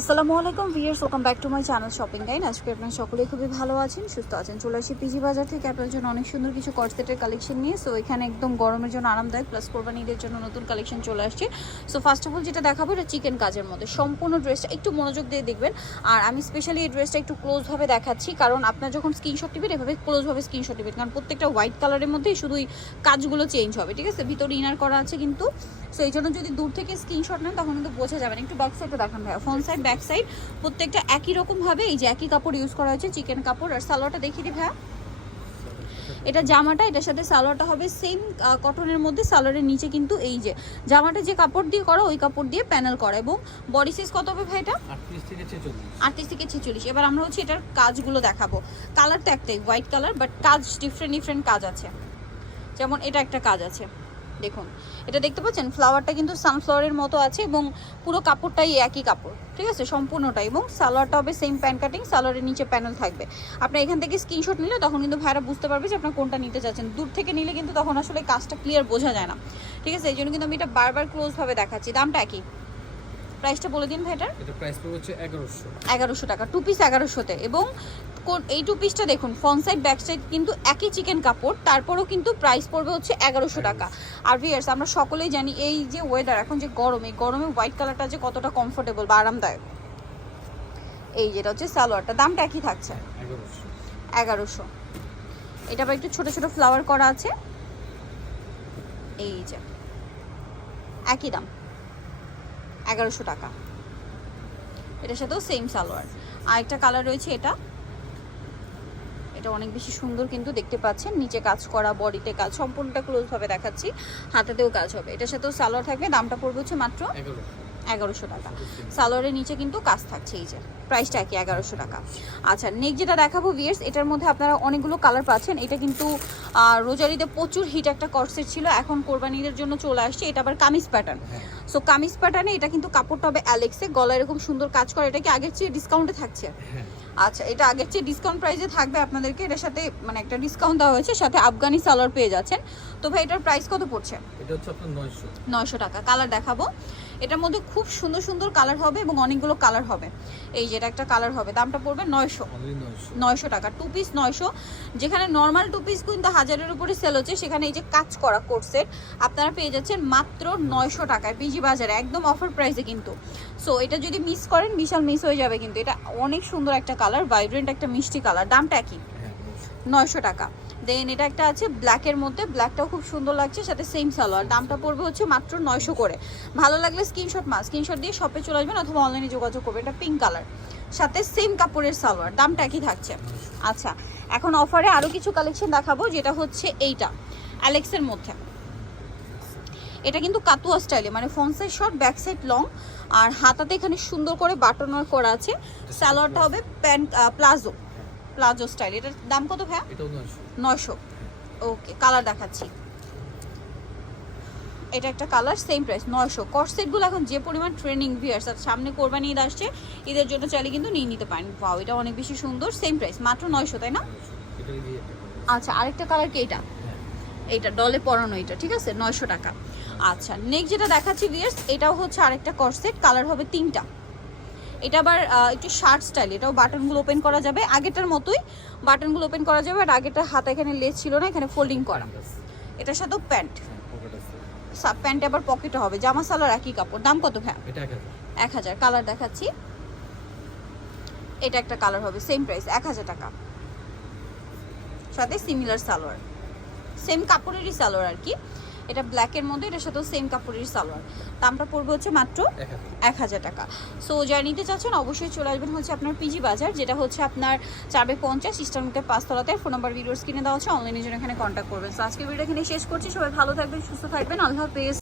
আসসালামু আলাইকুম viewers welcome back to my channel shopping Gyne আজকে আপনারা সকলেই খুবই ভালো আছেন, সুস্থ আছেন। চলে আসি পিজি বাজার থেকে। আপনার জন্য অনেক সুন্দর কিছু কর্সেটের কালেকশন নিয়ে। সো এখানে একদম গরমের জন্য আরামদায়ক প্লাস কোরবানি ঈদের জন্য নতুন কালেকশন চলে আসছে। সো ফার্স্ট অফ অল যেটা দেখাবো, এটা চিকেন কাজের মধ্যে। সম্পূর্ণ ড্রেসটা একটু মনোযোগ দিয়ে দেখবেন। আর আমি স্পেশালি এই ড্রেসটা একটু ক্লোজভাবে দেখাচ্ছি, কারণ আপনার যখন স্ক্রিনশট নেবেন, এভাবে ক্লোজভাবে স্ক্রিনশট নেবেন। কারণ প্রত্যেকটা হোয়াইট কালারের মধ্যেই শুধুই কাজগুলো চেঞ্জ হবে, ঠিক আছে? ভিতরে ইনার করা আছে কিন্তু। সো এই জন্য যদি দূর থেকে স্ক্রিনশট নেন তখন কিন্তু বোঝা যাবে না। একটু ব্যাক সাইডটা দেখান ভাইয়া। ফ্রন্ট সাইড ব্যাক সাইড প্রত্যেকটা একই রকম ভাবে এই যে একই কাপড় ইউজ করা হয়েছে চিকেন কাপড়। আর সালোয়ারটা দেখিয়ে দিই ভাইয়া। এটা জামাটা এটার সাথে সালোয়ারটা হবে সেম কটনের মধ্যে সালোয়ারের নিচে কিন্তু এই যে জামাটা যে কাপড় দিয়ে করা ওই কাপড় দিয়ে প্যানেল করা। এবং বডি সাইজ কত হবে ভাই এটা আটত্রিশ থেকে ছেচল্লিশ। এবার আমরা হচ্ছে এটার কাজগুলো দেখাবো। কালার তো একটাই হোয়াইট কালার বাট কাজ ডিফারেন্ট ডিফারেন্ট কাজ আছে। যেমন এটা একটা কাজ আছে। দেখুন এটা দেখতে পাচ্ছেন? ফ্লাওয়ারটা কিন্তু সানফ্লাওয়ারের মতো আছে এবং পুরো কাপড়টাই একই কাপড় ঠিক আছে? সম্পূর্ণটাই এবং সালোয়ারটা হবে সেম প্যান্ট কাটিং সালোয়ারের নিচে প্যানেল থাকবে। আপনার এখান থেকে স্ক্রিনশট নিলে তখন কিন্তু ভাইরা বুঝতে পারবে যে আপনার কোনটা নিতে চাচ্ছেন। দূর থেকে নিলে কিন্তু তখন আসলে কাজটা ক্লিয়ার বোঝা যায় না ঠিক আছে? এই জন্য কিন্তু আমি এটা বারবার ক্লোজভাবে দেখাচ্ছি। দামটা একই। প্রাইসটা বলে দিন ভাইটার। এটা প্রাইস পড়বে হচ্ছে এগারোশো। এগারোশো টাকা টু পিস এগারোশোতে এবং কোন- এই টু পিসটা দেখুন ফ্রন্ট সাইড ব্যাক সাইড কিন্তু একই চিকেন কাপড়, তারপরেও কিন্তু প্রাইস পড়বে হচ্ছে এগারোশো টাকা। আর ভিয়ার্স আমরা সকলেই জানি এই যে ওয়েদার এখন যে গরম, এই গরমে হোয়াইট কালারটা যে কতটা কমফোর্টেবল বা আরামদায়ক। এই যেটা হচ্ছে সালোয়ারটা দামটা একই থাকছে? এগারোশো। এটা আবার একটু ছোট ছোট ফ্লাওয়ার করা আছে। এই যে, একই দাম, এগারোশো টাকা। এটার সাথেও সেম সালোয়ার। আরেকটা কালার রয়েছে এটা। এটা অনেক বেশি সুন্দর কিন্তু দেখতে পাচ্ছেন। নিচে কাজ করা বডিতে কাজ সম্পূর্ণটা ক্লোজ ভাবে দেখাচ্ছি। হাতেতেও কাজ হবে। এটার সাথেও সালোয়ার থাকবে। দামটা পড়বে হচ্ছে মাত্র এগারোশো টাকা। সালোয়ারের নিচে কিন্তু কাজ থাকছে এই যে প্রাইসটা একই এগারোশো টাকা। আচ্ছা নেক্সট যেটা দেখাবো ভিয়ার্স এটার মধ্যে আপনারা অনেকগুলো কালার পাচ্ছেন। এটা কিন্তু রোজারিতে প্রচুর হিট একটা কর্সেট ছিল। এখন কোরবানিদের জন্য চলে আসছে। এটা আবার কামিজ প্যাটার্ন সো কামিজ প্যাটার্নে এটা কিন্তু কাপড়টা হবে অ্যালেক্সে গলা এরকম সুন্দর কাজ করে। এটা কি আগের চেয়ে ডিসকাউন্টে থাকছে? হ্যাঁ। আচ্ছা এটা আগের চেয়ে ডিসকাউন্ট প্রাইসে থাকবে আপনাদেরকে। এটার সাথে মানে একটা ডিসকাউন্ট দেওয়া হয়েছে। সাথে আফগানি সালোয়ার পেয়ে যাচ্ছেন। তো ভাই এটার প্রাইস কত পড়ছে? এটা হচ্ছে আপনার নয়শো। নয়শো টাকা। কালার দেখাবো। এটার মধ্যে খুব সুন্দর সুন্দর কালার হবে এবং অনেকগুলো কালার হবে। এই যে এটা একটা কালার হবে দামটা পড়বে নয়শো। নয়শো। টাকা টু পিস নয়শো। যেখানে নর্মাল টু পিস কিন্তু হাজারের উপরে সেল হচ্ছে সেখানে এই যে কাজ করা কোর্সের আপনারা পেয়ে যাচ্ছেন মাত্র নয়শো টাকায় পিজি বাজারে একদম অফার প্রাইসে কিন্তু। সো এটা যদি মিস করেন বিশাল মিস হয়ে যাবে কিন্তু। এটা অনেক সুন্দর একটা কালার ভাইব্রেন্ট একটা মিষ্টি কালার দামটা কি হ্যাঁ নয়শো টাকা। দেন এটা একটা আছে ব্ল্যাকের মধ্যে ব্ল্যাকটাও খুব সুন্দর লাগছে, সাথে সেম সালোয়ার। দামটা পড়বে হচ্ছে মাত্র নয়শো করে। ভালো লাগলে স্ক্রিনশট মা স্ক্রিনশট দিয়ে শপে চলে আসবেন অথবা অনলাইনে যোগাযোগ করবেন এটা পিঙ্ক কালার সাথে সেম কাপড়ের সালোয়ার, দামটা একই থাকছে। আচ্ছা এখন অফারে আরও কিছু কালেকশন দেখাবো, যেটা হচ্ছে এইটা অ্যালেক্সের মধ্যে। এটা কিন্তু কাতুয়া স্টাইলে মানে side short back side long আর হাতাতে এখানে সুন্দর করে বাটন করা আছে। সালোয়ারটা হবে প্যান্ট প্লাজো। প্লাজো স্টাইল এটার দাম কত ভাইয়া? নয়শো। ওকে কালার দেখাচ্ছি। এটা একটা কালার সেম প্রাইস নয়শো। কটসেটগুলো এখন যে পরিমাণ ট্রেনিং ভিয়ার্স আর সামনে কোরবানি ঈদ আসছে ঈদের জন্য চাইলে কিন্তু নিয়ে নিতে পারেন। পাও এটা অনেক বেশি সুন্দর সেম প্রাইস মাত্র নয়শো তাই না? এটা আচ্ছা আরেকটা কালার কি এটা? হ্যাঁ। এইটা ডলে পরানো এটা ঠিক আছে? নয়শো টাকা। আচ্ছা নেক্সট যেটা দেখাচ্ছি ভিয়ার্স এটাও হচ্ছে আরেকটা কটসেট কালার হবে তিনটা। এটা আবার একটু শার্ট স্টাইল এটাও বাটনগুলো ওপেন করা যাবে। আগেরটার মতোই বাটনগুলো ওপেন করা যাবে আর আগেরটার হাতা এখানে লেস ছিল না এখানে ফোল্ডিং করা। এটার সাথেও প্যান্ট। হ্যাঁ প্যান্টে আবার পকেটে হবে জামা সালোয়ার একই কাপড়। দাম কত হাজার। এক হাজার। কালার দেখাচ্ছি। এটা একটা কালার হবে সেম প্রাইস এক হাজার টাকা। সাথে সিমিলার সালোয়ার। সেম কাপড়েরই সালোয়ার আর কি। এটা ব্ল্যাকের মধ্যে এটার সাথেও সেম কাপড়ের সালোয়ার। দামটা পড়বে হচ্ছে মাত্র এক হাজার টাকা। সো যারা নিতে চাচ্ছেন অবশ্যই চলে আসবেন হচ্ছে আপনার পিজি বাজার যেটা হচ্ছে আপনার চারবে পঞ্চাশ পাঁচ পাঁচতলাতে। ফোন নাম্বার ভিডিওস কিনে দেওয়া হচ্ছে অনলাইনের জন্য এখানে কন্ট্যাক্ট করবেন। সো আজকে ভিডিও এখানে শেষ করছি। সবাই ভালো থাকবেন সুস্থ থাকবেন। আল্লাহ হাফেজ।